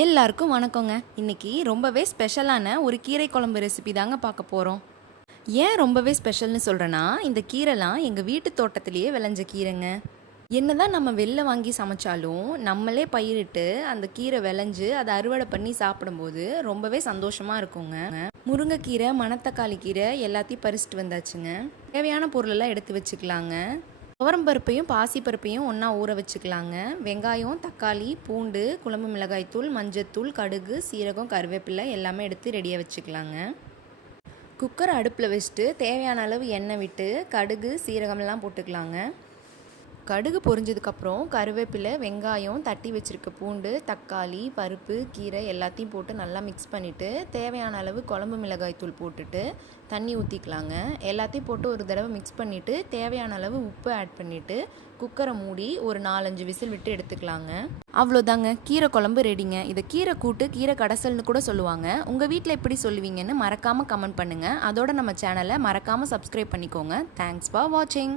எல்லாருக்கும் வணக்கங்க. இன்னைக்கு ரொம்பவே ஸ்பெஷலான ஒரு கீரை குழம்பு ரெசிபி தாங்க பார்க்க போகிறோம். ஏன் ரொம்பவே ஸ்பெஷல்னு சொல்கிறேன்னா, இந்த கீரைலாம் எங்கள் வீட்டு தோட்டத்திலேயே விளைஞ்ச கீரைங்க. என்னதான் நம்ம வெளில வாங்கி சமைச்சாலும் நம்மளே பயிரிட்டு அந்த கீரை விளைஞ்சு அதை அறுவடை பண்ணி சாப்பிடும்போது ரொம்பவே சந்தோஷமாக இருக்குங்க. முருங்கைக்கீரை, மணத்தக்காளி கீரை எல்லாத்தையும் பறிச்சுட்டு வந்தாச்சுங்க. தேவையான பொருளெல்லாம் எடுத்து வச்சுக்கலாங்க. துவரம்பருப்பையும் பாசிப்பருப்பையும் ஒன்றா ஊற வச்சுக்கலாங்க. வெங்காயம், தக்காளி, பூண்டு, குழம்பு மிளகாய்த்தூள், மஞ்சத்தூள், கடுகு, சீரகம், கருவேப்பிலை எல்லாமே எடுத்து ரெடியாக வச்சுக்கலாங்க. குக்கரை அடுப்பில் வச்சுட்டு தேவையான அளவு எண்ணெய் விட்டு கடுகு, சீரகம்லாம் போட்டுக்கலாங்க. கடுகு பொரிஞ்சதுக்கப்புறம் கருவேப்பிலை, வெங்காயம், தட்டி வச்சுருக்க பூண்டு, தக்காளி, பருப்பு, கீரை எல்லாத்தையும் போட்டு நல்லா மிக்ஸ் பண்ணிவிட்டு தேவையான அளவு குழம்பு மிளகாய்த்தூள் போட்டுட்டு தண்ணி ஊற்றிக்கலாங்க. எல்லாத்தையும் போட்டு ஒரு தடவை மிக்ஸ் பண்ணிவிட்டு தேவையான அளவு உப்பு ஆட் பண்ணிவிட்டு குக்கரை மூடி ஒரு 4-5 விசில் விட்டு எடுத்துக்கலாங்க. அவ்வளோதாங்க, கீரை குழம்பு ரெடிங்க. இதை கீரை கூட்டு, கீரை கடைசல்னு கூட சொல்லுவாங்க. உங்கள் வீட்டில் எப்படி சொல்லுவீங்கன்னு மறக்காமல் கமெண்ட் பண்ணுங்கள். அதோட நம்ம சேனலை மறக்காமல் சப்ஸ்கிரைப் பண்ணிக்கோங்க. தேங்க்ஸ் ஃபார் வாட்சிங்.